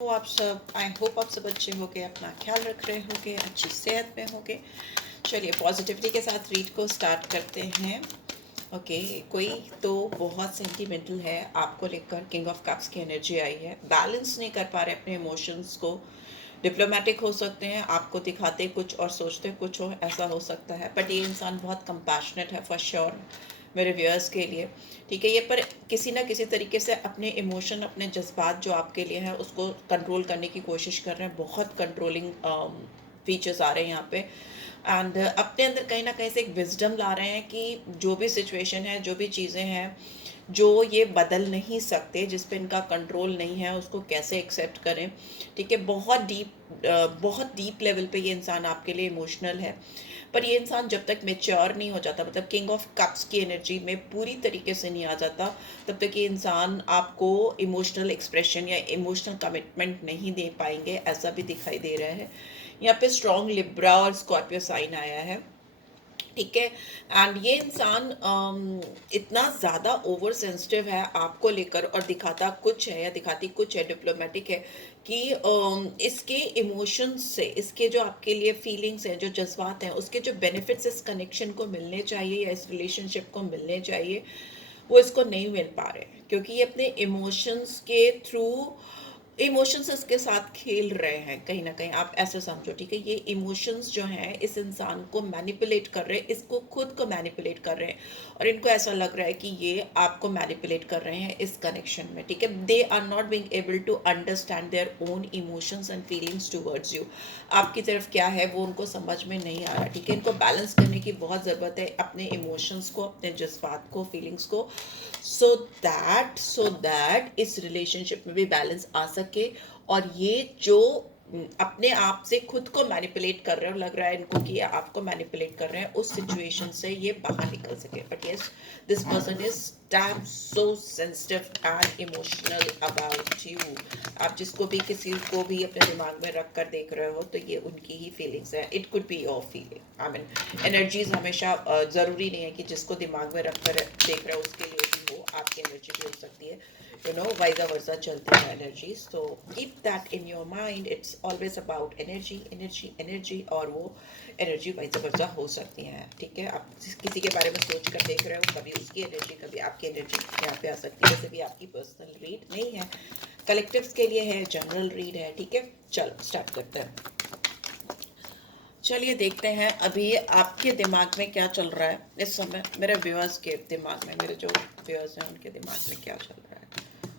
तो आप सब, आई होप आप सब अच्छे होंगे, अपना ख्याल रख रहे होंगे, अच्छी सेहत में होंगे। चलिए पॉजिटिविटी के साथ रीड को स्टार्ट करते हैं। ओके, कोई तो बहुत सेंटिमेंटल है, आपको लेकर किंग ऑफ कप्स की एनर्जी आई है। बैलेंस नहीं कर पा रहे अपने इमोशंस को। डिप्लोमेटिक हो सकते हैं, आपको दिखाते कुछ और सोचते कुछ हो, ऐसा हो सकता है। बट ये इंसान बहुत कंपैशनेट है फॉर श्योर मेरे व्यूअर्स के लिए। ठीक है, ये पर किसी ना किसी तरीके से अपने इमोशन, अपने जज्बात जो आपके लिए हैं उसको कंट्रोल करने की कोशिश कर रहे हैं। बहुत कंट्रोलिंग फीचर्स आ रहे हैं यहाँ पे। एंड अपने अंदर कहीं ना कहीं से एक विजडम ला रहे हैं कि जो भी सिचुएशन है, जो भी चीज़ें हैं जो ये बदल नहीं सकते, जिस पे इनका कंट्रोल नहीं है, उसको कैसे एक्सेप्ट करें। ठीक है, बहुत डीप लेवल पे ये इंसान आपके लिए इमोशनल है। पर ये इंसान जब तक मेच्योर नहीं हो जाता, मतलब किंग ऑफ कप्स की एनर्जी में पूरी तरीके से नहीं आ जाता, तब तक ये इंसान आपको इमोशनल एक्सप्रेशन या इमोशनल कमिटमेंट नहीं दे पाएंगे, ऐसा भी दिखाई दे रहा है। यहाँ पे स्ट्रॉन्ग लिब्रा और स्कॉर्पियो साइन आया है। ठीक है, एंड ये इंसान इतना ज़्यादा ओवर सेंसिटिव है आपको लेकर, और दिखाता कुछ है या दिखाती कुछ है, डिप्लोमेटिक है कि इसके इमोशंस से, इसके जो आपके लिए फीलिंग्स हैं, जो जज्बात हैं, उसके जो बेनिफिट्स इस कनेक्शन को मिलने चाहिए या इस रिलेशनशिप को मिलने चाहिए, वो इसको नहीं मिल पा रहे हैं, क्योंकि ये अपने इमोशंस के थ्रू इमोशंस इसके साथ खेल रहे हैं। कहीं ना कहीं आप ऐसे समझो। ठीक है, ये इमोशंस जो हैं इस इंसान को मैनिपुलेट कर रहे हैं, इसको खुद को मैनिपुलेट कर रहे हैं, और इनको ऐसा लग रहा है कि ये आपको मैनिपुलेट कर रहे हैं इस कनेक्शन में। ठीक है, they are not being able to understand their own emotions and feelings towards you. आपकी तरफ क्या है वो उनको समझ में नहीं आ रहा। ठीक है, इनको बैलेंस करने की बहुत ज़रूरत है, अपने इमोशंस को, अपने जज्बात को, फीलिंग्स को, सो दैट इस रिलेशनशिप में भी बैलेंस आ सके। और ये जो अपने आप से खुद को मैनिपुलेट कर रहे हो, लग रहा है इनको कि ये आपको मैनिपुलेट कर रहे हैं, उस सिचुएशन से ये बाहर निकल सके। But yes, this person is damn so sensitive and emotional about you. आप जिसको भी, किसी को भी अपने दिमाग में रख कर देख रहे हो, तो ये उनकी ही फीलिंग्स है। It could be your feeling, I mean energies हमेशा ज़रूरी नहीं है कि जिसको दिमाग में रख कर देख रहे हो उसके लिए भी हो, आपकी एनर्जी भी हो सकती है। वाइजा वर्सा चलती है एनर्जीज। तो keep that in your mind, it's always about energy energy energy, और वो एनर्जी वाइजा वर्सा हो सकती है। ठीक है, आप किसी के बारे में सोच कर देख रहे हो, कभी उसकी एनर्जी, कभी आपकी एनर्जी यहाँ पे आ सकती है। वैसे भी आपकी पर्सनल रीड नहीं है, कलेक्टिव्स के लिए है, जनरल रीड है। ठीक है, चलो स्टार्ट करते हैं। चलिए देखते हैं अभी आपके दिमाग में क्या चल रहा है इस समय, मेरे व्यूअर्स के दिमाग में, मेरे जो व्यूअर्स हैं उनके दिमाग में क्या चल रहा है।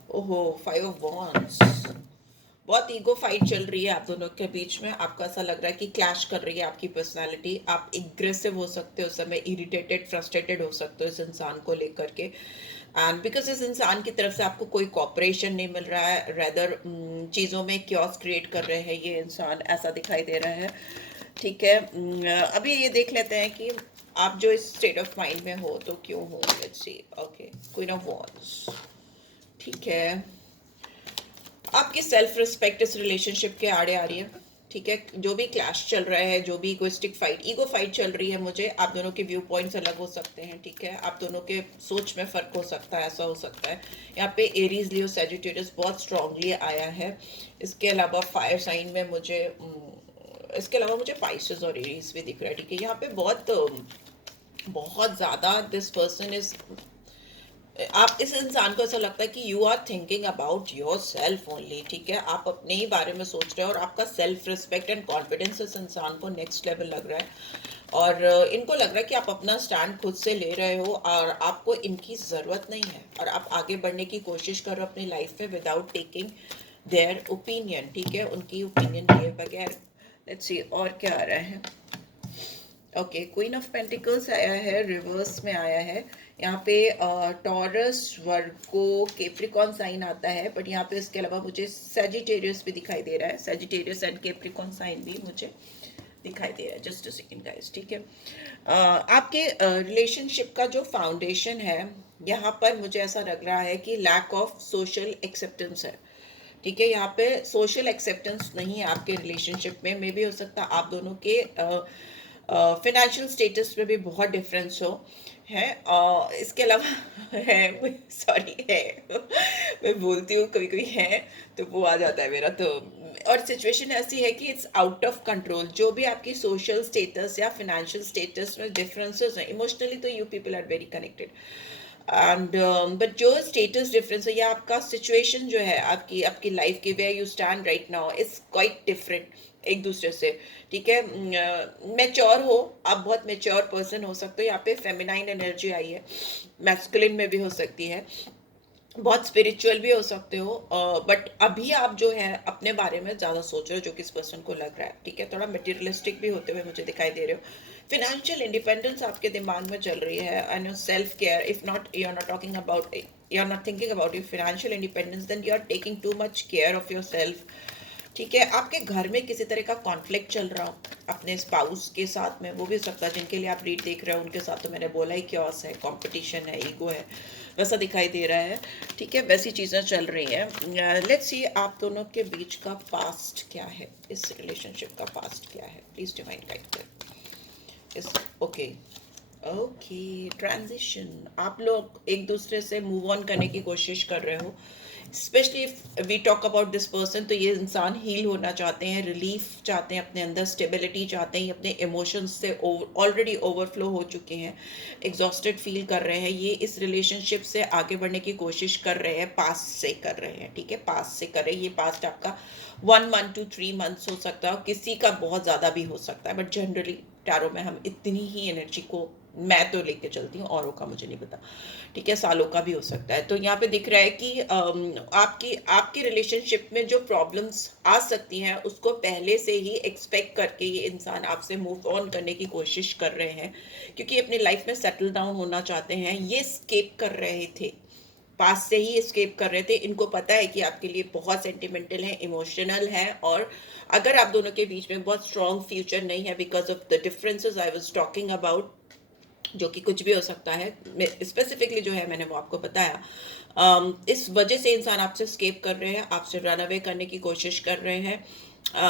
ओहो, 5 of Wands। बहुत ईगो फाइट चल रही है आप दोनों के बीच में। आपको ऐसा लग रहा है कि क्लैश कर रही है आपकी पर्सनालिटी। आप एग्रेसिव हो सकते हो उस समय, इरिटेटेड, फ्रस्ट्रेटेड हो सकते हो इस इंसान को लेकर के। एंड बिकॉज इस इंसान की तरफ से आपको कोई कॉपरेशन नहीं मिल रहा है, रेदर चीज़ों में क्योस क्रिएट कर रहे हैं ये इंसान, ऐसा दिखाई दे रहा है। ठीक है, अभी ये देख लेते हैं कि आप जो इस स्टेट ऑफ माइंड में हो तो क्यों हो। Let's see. Okay, queen of wands. ठीक है, आपकी सेल्फ रिस्पेक्ट इस रिलेशनशिप के आड़े आ रही है। ठीक है, जो भी क्लैश चल रहा है, जो भी इगोइस्टिक फाइट, ईगो फाइट चल रही है, मुझे आप दोनों के व्यू पॉइंट्स अलग हो सकते हैं। ठीक है, आप दोनों के सोच में फर्क हो सकता है, ऐसा हो सकता है। यहाँ पे एरीज, लियो, सैजिटेरियस बहुत स्ट्रांगली आया है। इसके अलावा फायर साइन में मुझे इसके अलावा मुझे पाइसेस और एरीज भी दिख रहा है। ठीक है, यहाँ पे बहुत ज़्यादा दिस पर्सन इज, आप इस इंसान को ऐसा लगता है कि you are thinking about yourself only. ठीक है, आप अपने ही बारे में सोच रहे हो, और आपका सेल्फ रिस्पेक्ट एंड कॉन्फिडेंस इस इंसान को नेक्स्ट लेवल लग रहा है। और इनको लग रहा है कि आप अपना स्टैंड खुद से ले रहे हो, और आपको इनकी ज़रूरत नहीं है, और आप आगे बढ़ने की कोशिश कर रहे हो अपनी लाइफ में विदाउट टेकिंग देयर ओपिनियन। ठीक है, उनकी ओपिनियन लिए बगैर। लेट्स सी और क्या आ रहा है। ओके, क्वीन ऑफ पेंटिकल्स आया है, रिवर्स में आया है। यहाँ पे टॉरस, वर्गो, केप्रिकॉन साइन आता है, बट यहाँ पे इसके अलावा मुझे सेजिटेरियस भी दिखाई दे रहा है। सेजिटेरियस एंड केप्रिकॉन साइन भी मुझे दिखाई दे रहा है। Just a second guys. ठीक है, आपके रिलेशनशिप का जो फाउंडेशन है, यहाँ पर मुझे ऐसा लग रहा है कि लैक ऑफ सोशल एक्सेप्टेंस है। ठीक है, यहाँ पे सोशल एक्सेप्टेंस नहीं है आपके रिलेशनशिप में। मे भी हो सकता है आप दोनों के फिनेंशियल स्टेटस में भी बहुत डिफरेंस हो है। इसके अलावा है, सॉरी है, मैं बोलती हूँ कभी कभी है तो वो आ जाता है मेरा तो। और सिचुएशन ऐसी है कि इट्स आउट ऑफ कंट्रोल। जो भी आपकी सोशल स्टेटस या फिनेंशियल स्टेटस में डिफरेंसेस हैं, इमोशनली तो you people are very connected and but जो स्टेटस डिफरेंस है या आपका सिचुएशन जो है आपकी आपकी लाइफ की, where you stand right now is quite different एक दूसरे से। ठीक है, मैच्योर हो आप, बहुत मैच्योर पर्सन हो सकते हो। यहाँ पे फेमिनाइन एनर्जी आई है, मैस्कुलिन में भी हो सकती है, बहुत स्पिरिचुअल भी हो सकते हो। बट अभी आप जो है अपने बारे में ज़्यादा सोच रहे हो, जो कि इस पर्सन को लग रहा है। ठीक है, थोड़ा मटेरियलिस्टिक भी होते हुए मुझे दिखाई दे रहे हो। फिनेंशियल इंडिपेंडेंस आपके दिमाग में चल रही है and self care. If not, you are not talking about, you are not thinking about your financial independence, then you are taking too much care of yourself. ठीक है, आपके घर में किसी तरह का कॉन्फ्लिक्ट चल रहा हो अपने स्पाउस के साथ में, वो भी हो सकता है। जिनके लिए आप रीड देख रहे हो उनके साथ तो मैंने बोला ही क्योस है, कंपटीशन है, ईगो है, वैसा दिखाई दे रहा है। ठीक है, वैसी चीज़ें चल रही हैं। लेट्स सी आप दोनों के बीच का पास्ट क्या है, इस रिलेशनशिप का पास्ट क्या है। प्लीज डिवाइन गाइड कर इस। Okay okay, transition. आप लोग एक दूसरे से मूव ऑन करने की कोशिश कर रहे हो, specially if we talk about this person. तो ये इंसान हील होना चाहते हैं, रिलीफ चाहते हैं, अपने अंदर स्टेबिलिटी चाहते हैं, अपने इमोशंस से ऑलरेडी ओवरफ्लो हो चुके हैं, एग्जॉस्टेड फील कर रहे हैं। ये इस रिलेशनशिप से आगे बढ़ने की कोशिश कर रहे हैं, पास्ट से कर रहे हैं। ठीक है, पास्ट से कर रहे हैं। ये पास्ट आपका 1 month to 3 months हो सकता है, किसी का बहुत ज़्यादा भी हो सकता है, बट जनरली टैरो में हम इतनी ही एनर्जी को मैं तो लेके चलती हूँ, औरों का मुझे नहीं पता। ठीक है, सालों का भी हो सकता है। तो यहाँ पे दिख रहा है कि आपकी आपकी रिलेशनशिप में जो प्रॉब्लम्स आ सकती हैं उसको पहले से ही एक्सपेक्ट करके ये इंसान आपसे मूव ऑन करने की कोशिश कर रहे हैं, क्योंकि अपनी लाइफ में सेटल डाउन होना चाहते हैं। ये स्केप कर रहे थे, पास से ही स्केप कर रहे थे। इनको पता है कि आपके लिए बहुत सेंटिमेंटल है, इमोशनल है, और अगर आप दोनों के बीच में बहुत स्ट्रॉन्ग फ्यूचर नहीं है because of the differences I was talking about, जो कि कुछ भी हो सकता है, स्पेसिफिकली जो है मैंने वो आपको बताया। इस वजह से इंसान आपसे स्केप कर रहे हैं, आपसे रन अवे करने की कोशिश कर रहे हैं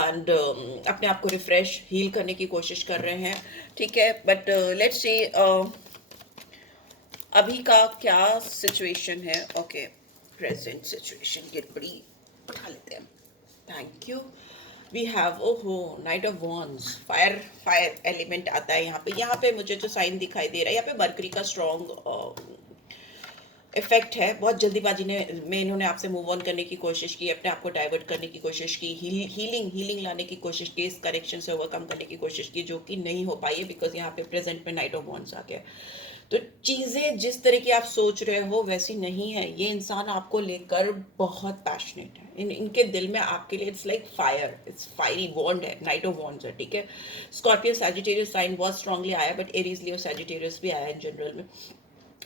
एंड अपने आप को रिफ्रेश हील करने की कोशिश कर रहे हैं। ठीक है, बट लेट्स सी अभी का क्या सिचुएशन है। ओके, प्रेजेंट सिचुएशन ये बड़ी उठा लेते हैं। Thank you. वी हैव, ओहो, night of wands. Fire, fire element आता है यहाँ पे। यहाँ पे मुझे जो साइन दिखाई दे रहा है, यहाँ पे मरकरी का स्ट्रॉन्ग इफेक्ट है। बहुत जल्दीबाजी में इन्होंने आपसे मूव ऑन करने की कोशिश की, अपने आप को डाइवर्ट करने की कोशिश की, हीलिंग लाने की कोशिश की, इस करेक्शन से ओवरकम करने की कोशिश की, जो कि नहीं हो पाई है बिकॉज यहाँ पे प्रेजेंट में नाइट ऑफ वॉन्ड्स आ गया। तो चीज़ें जिस तरह की आप सोच रहे हो वैसी नहीं है। ये इंसान आपको लेकर बहुत पैशनेट है। इनके दिल में आपके लिए it's like fire, it's fiery wand है, नाइट ऑफ वॉन्ड्स है। ठीक है, स्कॉर्पियो सैजिटेरियस साइन बहुत स्ट्रांगली आया, बट एरीज लियो सैजिटेरियस भी आया इन जनरल में।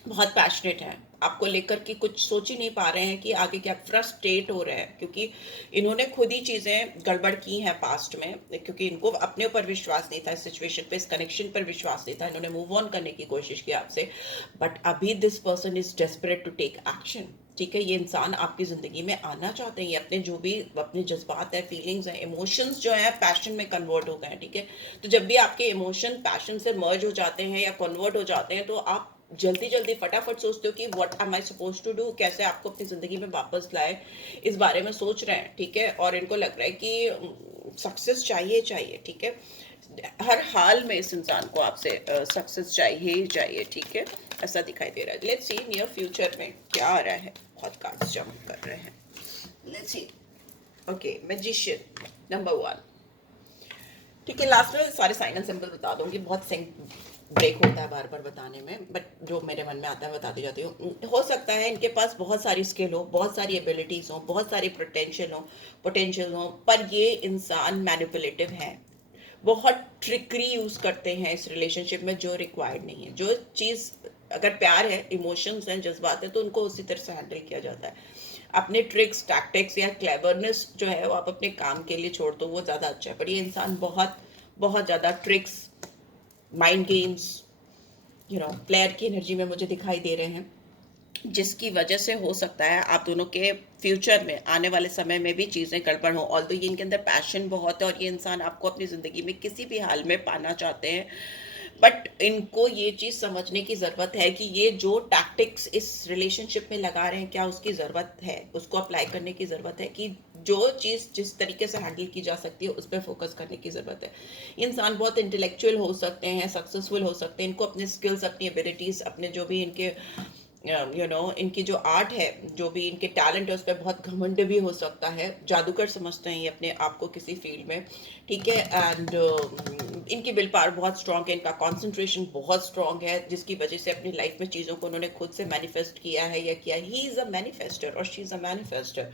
बहुत पैशनेट हैं आपको लेकर कि कुछ सोच ही नहीं पा रहे हैं कि आगे क्या, फ्रस्ट्रेट हो रहे हैं क्योंकि इन्होंने खुद ही चीज़ें गड़बड़ की हैं पास्ट में, क्योंकि इनको अपने ऊपर विश्वास नहीं था, इस सिचुएशन पे, इस कनेक्शन पर विश्वास नहीं था। इन्होंने मूव ऑन करने की कोशिश की आपसे, बट अभी this person is desperate to take action. ठीक है, ये इंसान आपकी ज़िंदगी में आना चाहते हैं। ये अपने जो भी अपने जज्बात हैं, फीलिंग्स हैं, इमोशंस जो हैं पैशन में कन्वर्ट हो गए हैं। ठीक है, तो जब भी आपके इमोशन पैशन से मर्ज हो जाते हैं या कन्वर्ट हो जाते हैं तो आप जल्दी जल्दी फटाफट सोचते हो कि what am I suppose to do, कैसे आपको अपनी ज़िंदगी में वापस लाए, इस बारे में सोच रहे हैं। ठीक है, और इनको लग रहा है कि सक्सेस चाहिए चाहिए। ठीक है, हर हाल में इस इंसान को आपसे सक्सेस चाहिए ही चाहिए। ठीक है, ऐसा दिखाई दे रहा है। लेट्स सी नियर फ्यूचर में क्या आ रहा है। बहुत कार्ड्स जंप कर रहे हैं। Let's see. Okay, magician number 1। ठीक है, लास्ट में सारे साइन एंड सिंबल बता दूंगी, बहुत ब्रेक होता है बार बार बताने में, बट जो मेरे मन में आता है बताती जाती हूँ। हो सकता है इनके पास बहुत सारी स्किल हो, बहुत सारी एबिलिटीज़ हो, बहुत सारी पोटेंशियल हो, पर ये इंसान मैनिपुलेटिव है, बहुत ट्रिकरी यूज़ करते हैं इस रिलेशनशिप में, जो रिक्वायर्ड नहीं है। जो चीज़ अगर प्यार है, इमोशंस हैं, जज्बात है, तो उनको उसी तरह से हैंडल किया जाता है। अपने ट्रिक्स, टैक्टिक्स या क्लेवरनेस जो है वो आप अपने काम के लिए छोड़ दो, वो ज़्यादा अच्छा है। पर ये इंसान बहुत बहुत ज़्यादा ट्रिक्स, माइंड गेम्स, प्लेयर की एनर्जी में मुझे दिखाई दे रहे हैं। जिसकी वजह से हो सकता है आप दोनों के फ्यूचर में आने वाले समय में भी चीज़ें गड़बड़ हो। ऑल्दो ये इनके अंदर पैशन बहुत है और ये इंसान आपको अपनी ज़िंदगी में किसी भी हाल में पाना चाहते हैं, बट इनको ये चीज़ समझने की ज़रूरत है कि ये जो टैक्टिक्स इस रिलेशनशिप में लगा रहे हैं, क्या उसकी ज़रूरत है, उसको अप्लाई करने की ज़रूरत है, कि जो चीज़ जिस तरीके से हैंडल की जा सकती है उस पर फोकस करने की ज़रूरत है। ये इंसान बहुत इंटेलेक्चुअल हो सकते हैं, सक्सेसफुल हो सकते हैं, इनको अपने स्किल्स, अपनी एबिलिटीज़, अपने जो भी इनके इनकी जो आर्ट है, जो भी इनके टैलेंट है, उस पर बहुत घमंड भी हो सकता है। जादूगर समझते हैं ये अपने आप को किसी फील्ड में, ठीक है। एंड इनकी विल पावर बहुत स्ट्रांग है, इनका कंसंट्रेशन बहुत स्ट्रांग है, जिसकी वजह से अपनी लाइफ में चीज़ों को उन्होंने खुद से मैनिफेस्ट किया है या किया। ही इज़ अ मैनिफेस्टर और शी इज़ अ मैनिफेस्टर।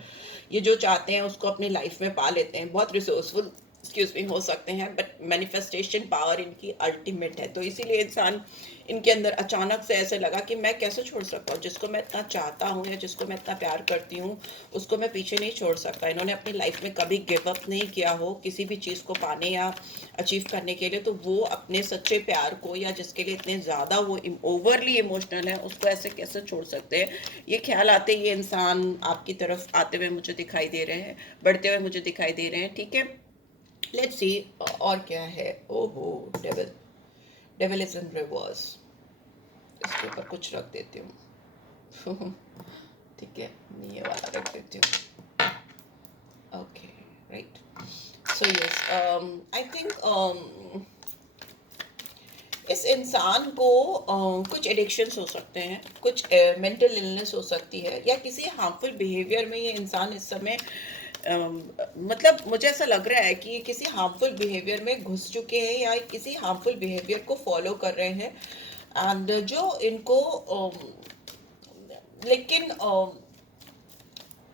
ये जो चाहते हैं उसको अपनी लाइफ में पा लेते हैं। बहुत रिसोर्सफुल एक्सक्यूज मी हो सकते हैं, बट मैनिफेस्टेशन पावर इनकी अल्टीमेट है। तो इसीलिए इंसान इनके अंदर अचानक से ऐसे लगा कि मैं कैसे छोड़ सकता हूँ, जिसको मैं इतना चाहता हूँ या जिसको मैं इतना प्यार करती हूँ उसको मैं पीछे नहीं छोड़ सकता। इन्होंने अपनी लाइफ में कभी गिव अप नहीं किया हो किसी भी चीज़ को पाने या अचीव करने के लिए, तो वो अपने सच्चे प्यार को, या जिसके लिए इतने ज़्यादा वो ओवरली इमोशनल है, उसको ऐसे कैसे छोड़ सकते हैं। ये ख्याल आते ये इंसान आपकी तरफ आते हुए मुझे दिखाई दे रहे हैं, बढ़ते हुए मुझे दिखाई दे रहे हैं, ठीक है। लेट्स सी और क्या है। ओहो, devil, devil is in reverse. इसके ऊपर कुछ रख देती हूँ ठीक है, ये वाला रख देती हूँ। Okay, right. So yes, I think इस इंसान को कुछ एडिक्शंस हो सकते हैं, कुछ मेंटल इलनेस हो सकती है, या किसी हार्मफुल बिहेवियर में ये इंसान इस समय मतलब मुझे ऐसा लग रहा है कि किसी हार्मफुल बिहेवियर में घुस चुके हैं या किसी हार्मफुल बिहेवियर को फॉलो कर रहे हैं। एंड जो इनको लेकिन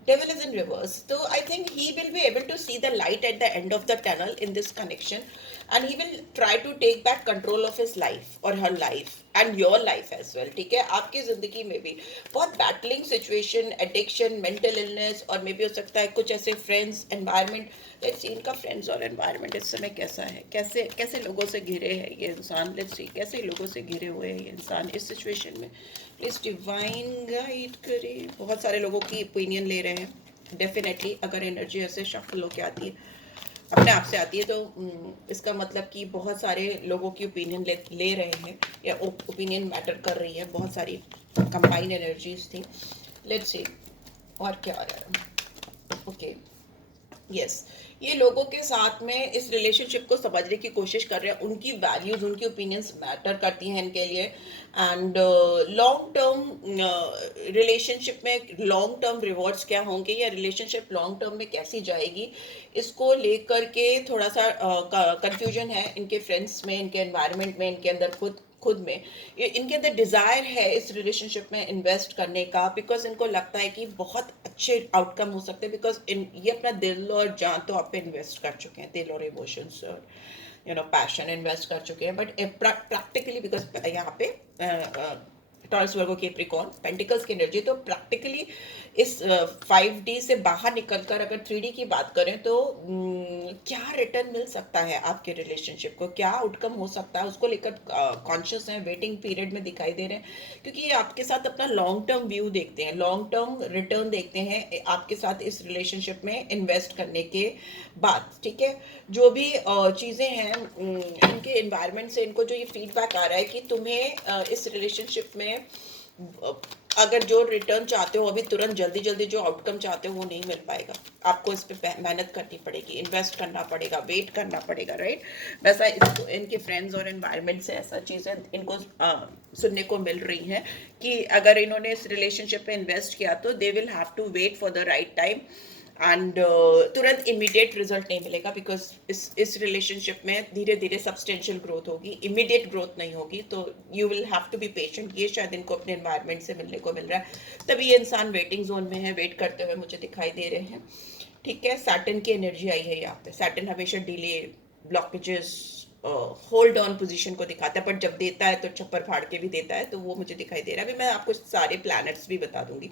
devil is in reverse, so I think he will be able to see the light at the end of the tunnel in this connection, and he will try to take back control of his life or her life and your life as well, ठीक है। आपकी जिंदगी में भी बहुत battling situation, addiction, mental illness, और मे भी हो सकता है कुछ ऐसे फ्रेंड्स, एनवायरनमेंट। लेट्स सी इनका फ्रेंड्स और एनवायरनमेंट इस समय कैसा है, कैसे कैसे लोगों से घिरे है ये इंसान। लेट्स सी कैसे लोगों से घिरे हुए हैं ये इंसान इस सिचुएशन में। प्लीज डिवाइन गाइड करे। बहुत सारे लोगों की ओपिनियन ले रहे हैं डेफिनेटली। अगर एनर्जी ऐसे शफल होके आती है, अपने आप से आती है, तो इसका मतलब कि बहुत सारे लोगों की ओपिनियन ले रहे हैं, या ओपिनियन मैटर कर रही है। बहुत सारी कंबाइंड एनर्जीज थी। लेट्स सी और क्या आ रहा है। ओके, यस, ये लोगों के साथ में इस रिलेशनशिप को समझने की कोशिश कर रहे हैं। उनकी वैल्यूज, उनकी ओपिनियंस मैटर करती हैं इनके लिए। एंड लॉन्ग टर्म रिलेशनशिप में लॉन्ग टर्म रिवॉर्ड्स क्या होंगे, या रिलेशनशिप लॉन्ग टर्म में कैसी जाएगी, इसको लेकर के थोड़ा सा कंफ्यूजन है इनके फ्रेंड्स में, इनके एनवायरनमेंट में, इनके अंदर खुद खुद में। इनके अंदर डिज़ायर है इस रिलेशनशिप में इन्वेस्ट करने का, बिकॉज इनको लगता है कि बहुत अच्छे आउटकम हो सकते हैं, बिकॉज ये अपना दिल और जान तो आप पे इन्वेस्ट कर चुके हैं, दिल और इमोशंस और पैशन इन्वेस्ट कर चुके हैं। बट प्रैक्टिकली, बिकॉज यहाँ पे टॉरस वर्गो केप्रिकॉर्न पेंटिकल्स की एनर्जी, तो प्रैक्टिकली इस 5D से बाहर निकलकर अगर 3D की बात करें तो क्या रिटर्न मिल सकता है आपके रिलेशनशिप को, क्या आउटकम हो सकता है, उसको लेकर कॉन्शियस हैं, वेटिंग पीरियड में दिखाई दे रहे हैं, क्योंकि ये आपके साथ अपना लॉन्ग टर्म व्यू देखते हैं, लॉन्ग टर्म रिटर्न देखते हैं आपके साथ इस रिलेशनशिप में इन्वेस्ट करने के बाद, ठीक है। जो भी चीज़ें हैं इनके इन्वायरमेंट से इनको जो ये फीडबैक आ रहा है कि तुम्हें इस रिलेशनशिप में अगर जो रिटर्न चाहते हो अभी तुरंत जल्दी जल्दी जो आउटकम चाहते हो वो नहीं मिल पाएगा। आपको इस पे मेहनत करनी पड़ेगी, इन्वेस्ट करना पड़ेगा, वेट करना पड़ेगा, राइट। वैसा इसको इनके फ्रेंड्स और एनवायरनमेंट से ऐसा चीज़ें इनको सुनने को मिल रही हैं कि अगर इन्होंने इस रिलेशनशिप पे इन्वेस्ट किया तो they will have to wait for the right time, and तुरंत इमीडिएट रिजल्ट नहीं मिलेगा, बिकॉज इस रिलेशनशिप में धीरे धीरे सब्सटेंशियल ग्रोथ होगी, इमीडिएट ग्रोथ नहीं होगी। तो you will have to be patient. ये शायद इनको अपने एनवायरनमेंट से मिलने को मिल रहा है, तभी ये इंसान वेटिंग जोन में है, वेट करते हुए मुझे दिखाई दे रहे हैं, ठीक है। सैटर्न की एनर्जी आई है यहाँ पे। सैटर्न हमेशा delay, blockages, hold on position को दिखाता है, बट जब देता है तो छप्पर फाड़ के भी देता है, तो वो मुझे दिखाई दे रहा है। अभी मैं आपको सारे प्लैनेट्स भी बता दूंगी,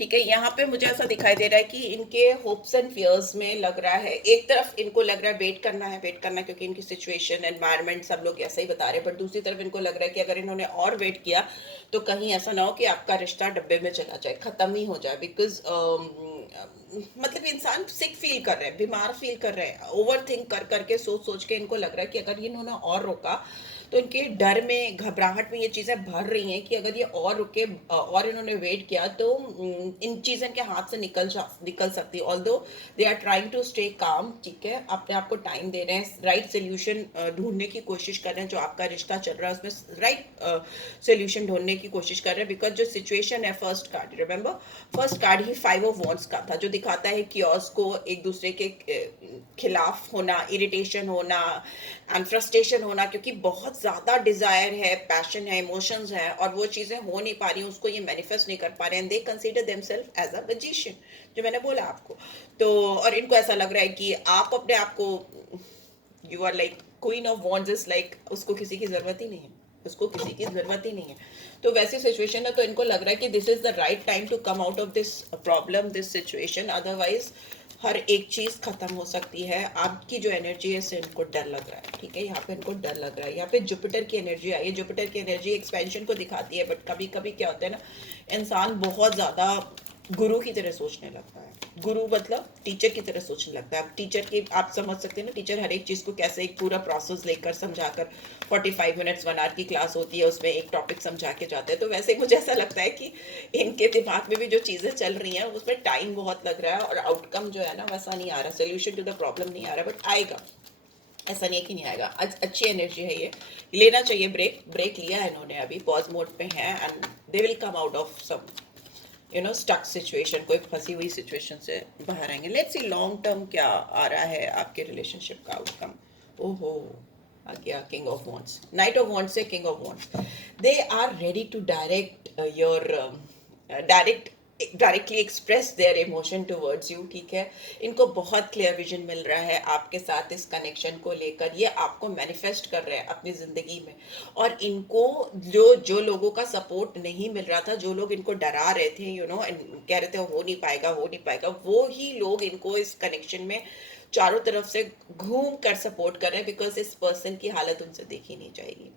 ठीक है, यहाँ पे मुझे ऐसा दिखाई दे रहा है कि इनके होप्स एंड फियर्स में लग रहा है, एक तरफ इनको लग रहा है वेट करना है क्योंकि इनकी सिचुएशन एनवायरनमेंट सब लोग ऐसा ही बता रहे हैं, बट दूसरी तरफ इनको लग रहा है कि अगर इन्होंने और वेट किया तो कहीं ऐसा ना हो कि आपका रिश्ता डब्बे में चला जाए, खत्म ही हो जाए, बिकॉज मतलब इंसान सिक फील कर रहे हैं, बीमार फील कर रहे हैं, ओवर थिंक कर करके सोच सोच के इनको लग रहा है कि अगर इन्होंने और रोका तो इनके डर में घबराहट में ये चीज़ें भर रही हैं कि अगर ये और रुके और इन्होंने वेट किया तो इन चीज़ों के हाथ से निकल सकती है, although they are trying to stay calm, ठीक है, अपने आप को टाइम दे रहे हैं, राइट सोल्यूशन ढूंढने की कोशिश कर रहे हैं, जो आपका रिश्ता चल रहा है उसमें राइट सोल्यूशन ढूंढने की कोशिश कर रहे हैं, बिकॉज जो सिचुएशन है, first card remember, first card he 5 of wands का था, जो दिखाता है कियोस को, एक दूसरे के खिलाफ होना, इरिटेशन होना एंड फ्रस्ट्रेशन होना, क्योंकि बहुत ज़्यादा डिज़ायर है, पैशन है, इमोशंस है, और वो चीज़ें हो नहीं पा रही, उसको ये मैनिफेस्ट नहीं कर पा रहे हैं, they consider themselves as a magician, जो मैंने बोला आपको। तो और इनको ऐसा लग रहा है कि आप अपने आप को, you are like queen of wands, is like उसको किसी की ज़रूरत ही नहीं है, उसको किसी की ज़रूरत ही नहीं है। तो वैसी सिचुएशन है, तो इनको लग रहा है कि this is the right time to come out of this problem, this situation, otherwise हर एक चीज खत्म हो सकती है। आपकी जो एनर्जी है इससे इनको डर लग रहा है, ठीक है, यहाँ पे इनको डर लग रहा है। यहाँ पे जुपिटर की एनर्जी आई है, जुपिटर की एनर्जी एक्सपेंशन को दिखाती है, बट कभी कभी क्या होता है ना, इंसान बहुत ज्यादा गुरु की तरह सोचने लगता है, गुरु मतलब टीचर की तरह सोचने लगता है। अब टीचर की आप समझ सकते हैं ना, टीचर हर एक चीज को कैसे एक पूरा प्रोसेस लेकर समझाकर 45 मिनट्स 1 आवर की क्लास होती है, उसमें एक टॉपिक समझा के जाते हैं। तो वैसे ही मुझे ऐसा लगता है कि इनके दिमाग में भी जो चीज़ें चल रही हैं उसमें टाइम बहुत लग रहा है, और आउटकम जो है ना वैसा नहीं आ रहा, सोल्यूशन टू द प्रॉब्लम नहीं आ रहा, बट आएगा, ऐसा नहीं है कि नहीं आएगा। अच्छी एनर्जी है ये, लेना चाहिए ब्रेक, ब्रेक लिया है इन्होंने, अभी पॉज मोड पे है, and they will come out of some stuck situation, कोई फंसी हुई सिचुएशन से बाहर आएंगे। लेट्स सी लॉन्ग टर्म क्या आ रहा है आपके रिलेशनशिप का आउटकम। ओहो, आ गया king of wands, knight of wands से king of wands. They are ready to direct directly express their emotion towards you, ठीक है, इनको बहुत क्लियर विजन मिल रहा है आपके साथ इस कनेक्शन को लेकर, ये आपको मैनिफेस्ट कर रहे हैं अपनी ज़िंदगी में, और इनको जो जो लोगों का सपोर्ट नहीं मिल रहा था, जो लोग इनको डरा रहे थे, कह रहे थे हो नहीं पाएगा, हो नहीं पाएगा, वो ही लोग इनको इस कनेक्शन में चारों तरफ से घूम कर सपोर्ट कर रहे हैं, बिकॉज इस पर्सन की हालत उनसे देखी नहीं जाएगी।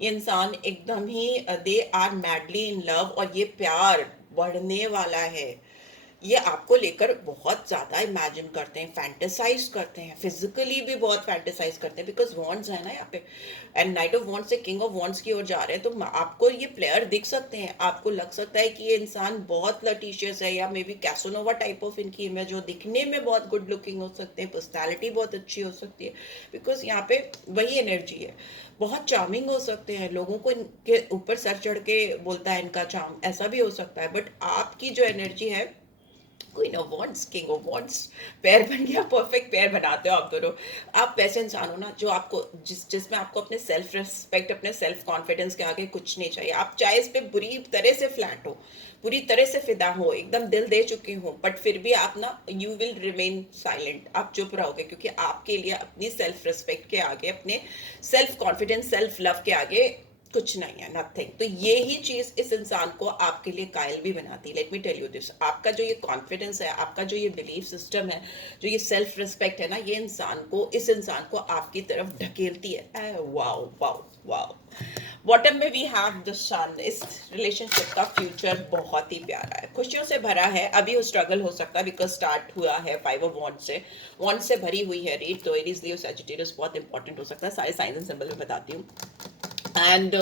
ये इंसान एकदम ही, they are madly in love, और ये प्यार बढ़ने वाला है, ये आपको लेकर बहुत ज्यादा इमेजिन करते हैं, फैंटेसाइज करते हैं, फिजिकली भी बहुत फैंटेसाइज करते हैं, बिकॉज वॉन्ड्स है ना यहाँ पे, एंड नाइट ऑफ वॉन्ड्स से किंग ऑफ वॉन्ड्स की ओर जा रहे हैं, तो आपको ये प्लेयर दिख सकते हैं, आपको लग सकता है कि ये इंसान बहुत लटीशियस है, या मे बी कैसोनोवा टाइप ऑफ इनकी इमेज हो, दिखने में बहुत गुड लुकिंग हो सकते हैं, पर्सनैलिटी बहुत अच्छी हो सकती है, बिकॉज यहाँ पे वही एनर्जी है, बहुत चार्मिंग हो सकते हैं, लोगों को इनके ऊपर सर चढ़ के बोलता है इनका चार्म, ऐसा भी हो सकता है, बट आपकी जो एनर्जी है, queen of wands, king of wands, pair बन गया, परफेक्ट पेयर बनाते हो आप दोनों। आप वैसे इंसान हो ना जो आपको जिसमें आपको अपने सेल्फ रिस्पेक्ट, अपने सेल्फ कॉन्फिडेंस के आगे कुछ नहीं चाहिए, आप चाहे इस पे बुरी तरह से फ्लैट हो, पूरी तरह से फिदा हो, एकदम दिल दे चुके हो, बट फिर भी आप ना, यू विल रिमेन साइलेंट, आप चुप रहोगे, क्योंकि आपके लिए अपनी सेल्फ रिस्पेक्ट के आगे, अपने सेल्फ कॉन्फिडेंस, सेल्फ लव के आगे कुछ नहीं है, नथिंग। तो ये ही चीज इस इंसान को आपके लिए कायल भी बनाती है। Let me tell you this, आपका जो ये कॉन्फिडेंस है, आपका जो ये बिलीफ सिस्टम है, जो ये सेल्फ रिस्पेक्ट है ना, ये इस इंसान को आपकी तरफ ढकेलती है। Wow wow wow. बॉटम में वी हैव द सन। इस रिलेशनशिप का फ्यूचर बहुत ही प्यारा है, खुशियों से भरा है। अभी वो स्ट्रगल हो सकता है, बिकॉज स्टार्ट हुआ है 5 ऑफ वॉन्ड से भरी हुई है रीड, तो एरीज लियो सैजिटेरियस बहुत इंपॉर्टेंट हो सकता है, सारे साइंस एंड सिंबल में बताती हूँ। एंड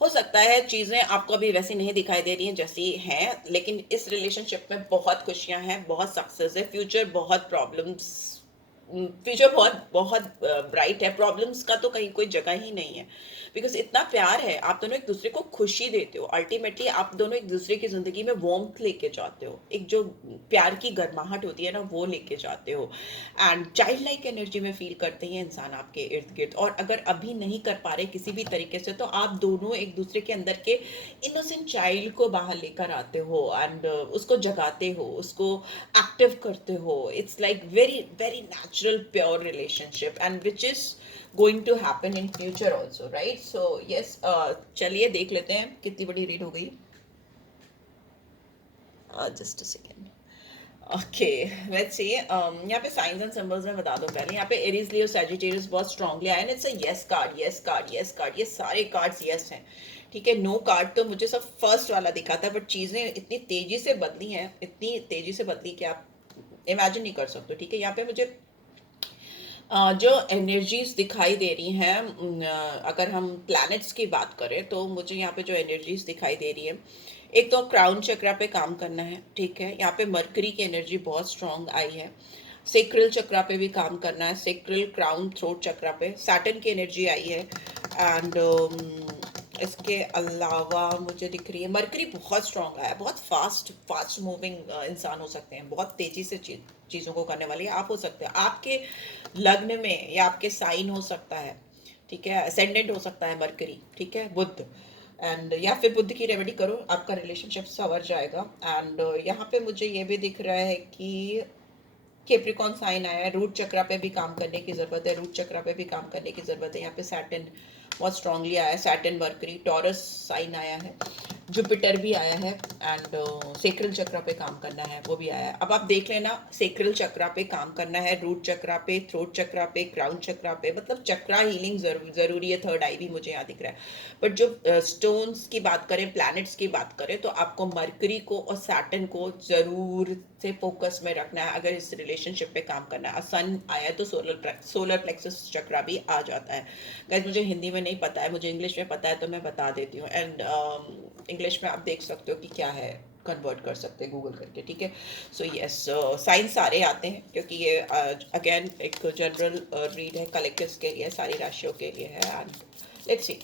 हो सकता है चीज़ें आपको अभी वैसी नहीं दिखाई दे रही हैं जैसी हैं, लेकिन इस रिलेशनशिप में बहुत खुशियां हैं, बहुत सक्सेस है, फ्यूचर बहुत प्रॉब्लम्स, फ्यूचर बहुत बहुत ब्राइट है, प्रॉब्लम्स का तो कहीं कोई जगह ही नहीं है, बिकॉज इतना प्यार है, आप दोनों एक दूसरे को खुशी देते हो, अल्टीमेटली आप दोनों एक दूसरे की जिंदगी में वार्मथ लेके जाते हो, एक जो प्यार की गर्माहट होती है ना वो लेके जाते हो, एंड चाइल्ड लाइक एनर्जी में फील करते हैं इंसान आपके इर्द गिर्द। और अगर अभी नहीं कर पा रहे किसी भी तरीके से, तो आप दोनों एक दूसरे के अंदर के इनोसेंट चाइल्ड को बाहर लेकर आते हो, एंड उसको जगाते हो, उसको एक्टिव करते हो। It's like very very natural pure relationship, and which is going to happen in future also, right? So yes, चलिए देख लेते हैं कितनी बड़ी रीड हो गई। Just a second. Okay, let's see. यहाँ पे साइंस एंड सिंबल्स में बता दो पहले। यहाँ पे एरीज लियो सैजिटेरियस बहुत स्ट्रांगली आया, it's a yes card, yes card, yes card, ये सारे कार्ड्स यस हैं। ठीक है, नो कार्ड तो मुझे सब फर्स्ट वाला दिखा था, बट चीज़ें इतनी तेजी से बदली हैं, इतनी तेजी से बदली कि आप इमेजिन नहीं कर सकते। ठीक है, यहाँ पे मुझे जो एनर्जीज दिखाई दे रही हैं, अगर हम प्लैनेट्स की बात करें तो मुझे यहाँ पे जो एनर्जीज दिखाई दे रही है, एक तो क्राउन चक्रा पे काम करना है। ठीक है, यहाँ पे मरकरी की एनर्जी बहुत स्ट्रांग आई है। सेक्रल चक्रा पे भी काम करना है, सेक्रल, क्राउन, थ्रोट चक्रा पे सैटर्न की एनर्जी आई है। एंड इसके अलावा मुझे दिख रही है मरकरी बहुत स्ट्रांग आया है, बहुत फास्ट फास्ट मूविंग इंसान हो सकते हैं, बहुत तेजी से चीज़ों को करने वाले आप हो सकते हैं। आपके लग्न में या आपके साइन हो सकता है, ठीक है, असेंडेंट हो सकता है मरकरी, ठीक है, बुध। एंड या फिर बुध की रेमेडी करो, आपका रिलेशनशिप संवर जाएगा। एंड यहाँ पे मुझे ये भी दिख रहा है कि कैप्रिकॉन साइन आया है, रूट चक्रा पे भी काम करने की ज़रूरत है, रूट चक्रा पे भी काम करने की ज़रूरत है। यहाँ पे सैटर्न बहुत स्ट्रांगली आया है, सैटर्न मरकरी, टॉरस साइन आया है, जुपिटर भी आया है। एंड सेक्रल चक्रा पे काम करना है, वो भी आया है। अब आप देख लेना, सेक्रल चक्रा पे काम करना है, रूट चक्रा पे, थ्रोट चक्रा पे, क्राउन चक्रा पे, मतलब चक्रा हीलिंग जरूरी है। थर्ड आई भी मुझे यहाँ दिख रहा है। बट जो स्टोन्स की बात करें, प्लैनेट्स की बात करें, तो आपको मरकरी को और सैटर्न को जरूर से फोकस में रखना है अगर इस रिलेशनशिप पे काम करना है। सन आया तो सोलर प्लेक्सस चक्रा भी आ जाता है। गाइस मुझे हिंदी में नहीं पता है, मुझे इंग्लिश में पता है तो मैं बता देती हूँ। एंड इंग्लिश में आप देख सकते हो कि क्या है, कन्वर्ट कर सकते हैं गूगल करके। ठीक है, सो यस, साइंस सारे आते हैं क्योंकि ये अगेन एक जनरल रीड है, कलेक्टिव्स के लिए, सारी राशियों के लिए है। एंड लेट्स सी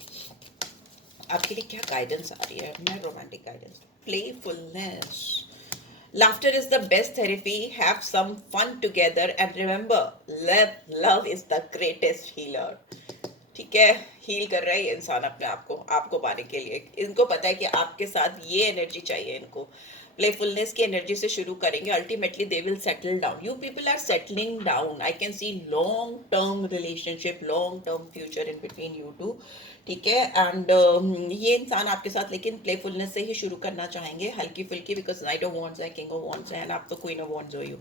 आपके लिए क्या गाइडेंस आ रही है। मैं romantic guidance, playfulness, laughter is the best therapy, have some fun together and remember, love is the greatest healer। ठीक है, हील कर रहा है ये इंसान अपने आप को, आपको पाने के लिए। इनको पता है कि आपके साथ ये एनर्जी चाहिए इनको। प्लेफुलनेस की एनर्जी से शुरू करेंगे, ultimately they will settle down. You people are settling down, I can see long term relationship, long term future in between you two. ठीक है, एंड ये इंसान आपके साथ लेकिन प्लेफुलनेस से ही शुरू करना चाहेंगे, हल्की फुल्की, बिकॉज नाइट ऑफ वॉन्ट्स है, किंग ऑफ वॉन्ट्स है, एंड आप तो क्वीन ऑफ वॉन्ट्स हो यू।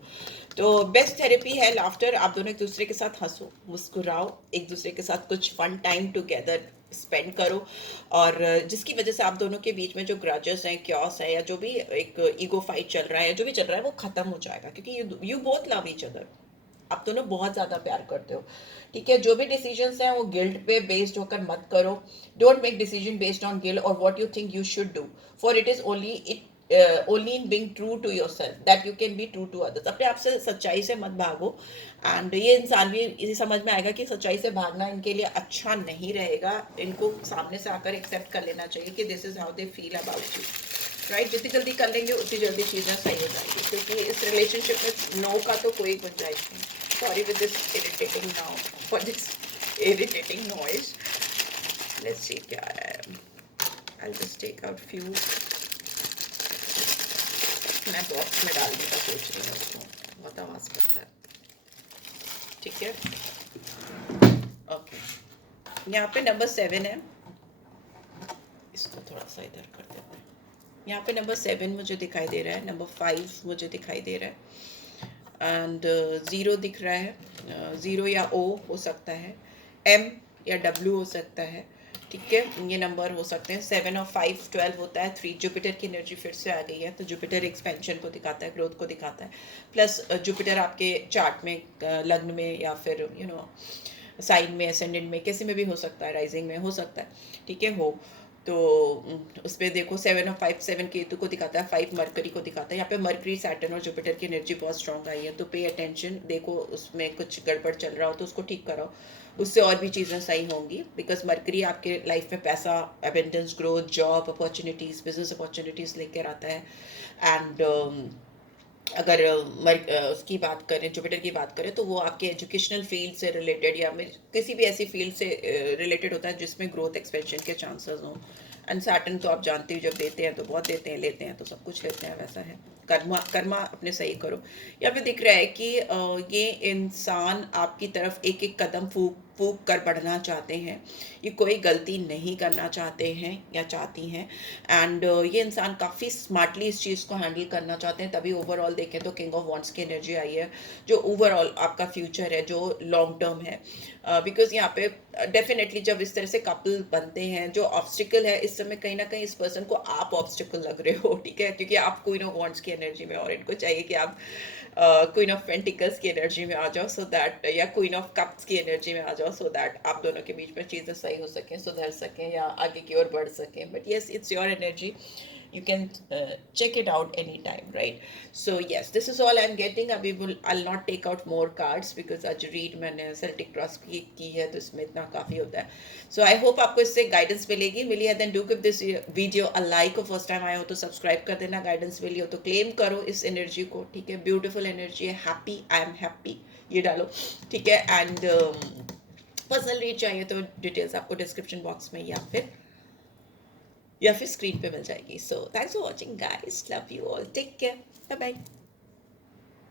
तो बेस्ट थेरेपी है लाफ्टर। आप दोनों एक दूसरे के साथ हंसो, मुस्कुराओ, एक दूसरे के साथ कुछ फन टाइम टुगेदर स्पेंड करो। और जिसकी वजह से आप दोनों के बीच में जो ग्रजेस हैं, क्योस है, या जो भी एक ईगो फाइट चल रहा है, जो भी चल रहा है, वो खत्म हो जाएगा क्योंकि you both love each other. आप दोनों बहुत ज़्यादा प्यार करते हो। ठीक है, जो भी डिसीजंस हैं वो गिल्ट पे बेस्ड होकर मत करो। Don't make decision based on guilt और what you think you should do, for it is only in being true to yourself that you can be true to others. अपने आप से सच्चाई से मत भागो। एंड ये इंसान भी इसे समझ में आएगा कि सच्चाई से भागना इनके लिए अच्छा नहीं रहेगा। इनको सामने से आकर एक्सेप्ट कर लेना चाहिए कि this is how they feel about you. Right, जितनी जल्दी कर लेंगे उतनी जल्दी चीज़ें सही हो जाएंगी, क्योंकि इस रिलेशनशिप में नो का तो कोई गुंजाइश नहीं। Sorry with this irritating now for this irritating noise. Let's see क्या है। I just take out few. मैं बॉक्स में डालने का सोच रही हूँ उसको, बहुत आवाज़ करता है। ठीक है, ओके, यहाँ पे नंबर 7 है, इसको थोड़ा सा इधर कर देते हैं। यहाँ पे नंबर 7 मुझे दिखाई दे रहा है, नंबर 5 मुझे दिखाई दे रहा है, एंड 0 दिख रहा है। 0 या O हो सकता है, M या W हो सकता है। ठीक है, ये नंबर हो सकते हैं। 7 और 5 12 होता है। 3 जुपिटर की एनर्जी फिर से आ गई है, तो जुपिटर एक्सपेंशन को दिखाता है, ग्रोथ को दिखाता है। प्लस जुपिटर आपके चार्ट में लग्न में या फिर साइन में, असेंडेंट में, किसी में भी हो सकता है, राइजिंग में हो सकता है। ठीक है, हो तो उस पर देखो 7 और 5, 7 केतु को दिखाता है, 5 मरकरी को दिखाता है। यहाँ पे मरकरी, सैटर्न और जुपिटर की एनर्जी बहुत स्ट्रांग आई है, तो पे अटेंशन। देखो उसमें कुछ गड़बड़ चल रहा हो तो उसको ठीक कराओ, उससे और भी चीज़ें सही होंगी। बिकॉज मरकरी आपके लाइफ में पैसा, abundance, growth, job opportunities, business opportunities लेकर आता है। एंड अगर उसकी बात करें, जुपिटर की बात करें, तो वो आपके एजुकेशनल फील्ड से रिलेटेड या किसी भी ऐसी फील्ड से रिलेटेड होता है जिसमें ग्रोथ एक्सपेंशन के चांसेस हों। एंड सैटर्न तो आप जानते हो, जब देते हैं तो बहुत देते हैं, लेते हैं तो सब कुछ लेते हैं, वैसा है। कर्मा अपने सही करो। यहाँ पे दिख रहा है कि ये इंसान आपकी तरफ एक एक कदम फूंक कर बढ़ना चाहते हैं, ये कोई गलती नहीं करना चाहते हैं या चाहती हैं, एंड ये इंसान काफ़ी स्मार्टली इस चीज़ को हैंडल करना चाहते हैं। तभी ओवरऑल देखें तो किंग ऑफ वॉन्ड्स की एनर्जी आई है, जो ओवरऑल आपका फ्यूचर है, जो लॉन्ग टर्म है। बिकॉज यहाँ पे डेफिनेटली जब इस तरह से कपल बनते हैं, जो ऑब्स्टिकल है इस समय कहीं ना कहीं इस पर्सन को आप ऑब्स्टिकल लग रहे हो, ठीक है, क्योंकि आप क्वीन ऑफ वॉन्ड्स की एनर्जी में, और इनको चाहिए कि आप क्वीन ऑफ पेंटिकल्स की एनर्जी में आ जाओ, सो दैट, या क्वीन ऑफ कप्स की एनर्जी में आ जाओ, सो दैट आप दोनों के बीच में चीज़ें सही हो सकें, सुधर सकें या आगे की ओर बढ़ सकें। But yes, it's your energy, you can check it out anytime, right? So yes, this is all I'm getting. अभी I'll not take out more cards because आज read मैंने Celtic Trust की है, तो इसमें इतना काफ़ी होता है। So I hope आपको इससे guidance मिली है। Then do give this video a like, और first time आए हो तो subscribe कर देना, guidance मिली हो तो claim करो इस energy को, ठीक है, beautiful energy है, happy, I am happy, ये डालो, ठीक है। And पर्सनल रीड चाहिए तो डिटेल्स आपको डिस्क्रिप्शन बॉक्स में या फिर स्क्रीन पे मिल जाएगी। So thanks for watching guys, love you all, take care, bye bye.